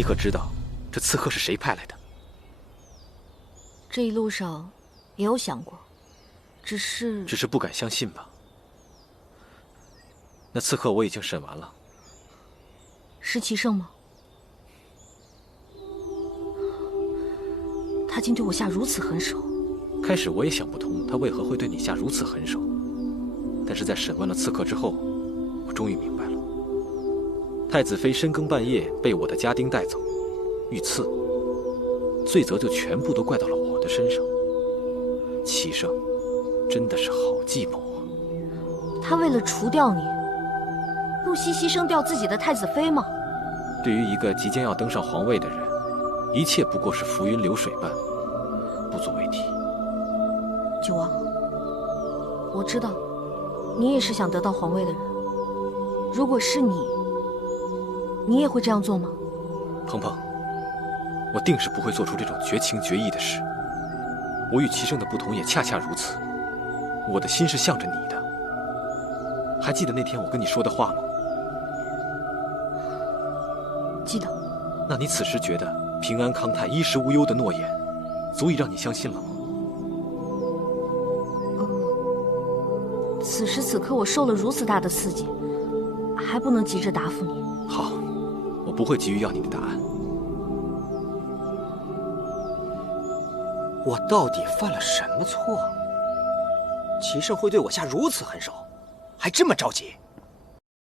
你可知道这刺客是谁派来的？这一路上也有想过，只是不敢相信吧。那刺客我已经审完了。是齐胜吗？他竟对我下如此狠手。开始我也想不通他为何会对你下如此狠手，但是在审问了刺客之后，我终于明白了。太子妃深更半夜被我的家丁带走，遇刺，罪责就全部都怪到了我的身上。齐胜真的是好计谋啊！他为了除掉你，不惜牺牲掉自己的太子妃吗？对于一个即将要登上皇位的人，一切不过是浮云流水般，不足为提。九王，我知道，你也是想得到皇位的人。如果是你，你也会这样做吗？鹏鹏，我定是不会做出这种绝情绝义的事。我与齐胜的不同也恰恰如此，我的心是向着你的。还记得那天我跟你说的话吗？记得。那你此时觉得平安康泰、衣食无忧的诺言，足以让你相信了吗？此时此刻我受了如此大的刺激，还不能急着答复你。好，我不会急于要你的答案。我到底犯了什么错？齐胜会对我下如此狠手，还这么着急？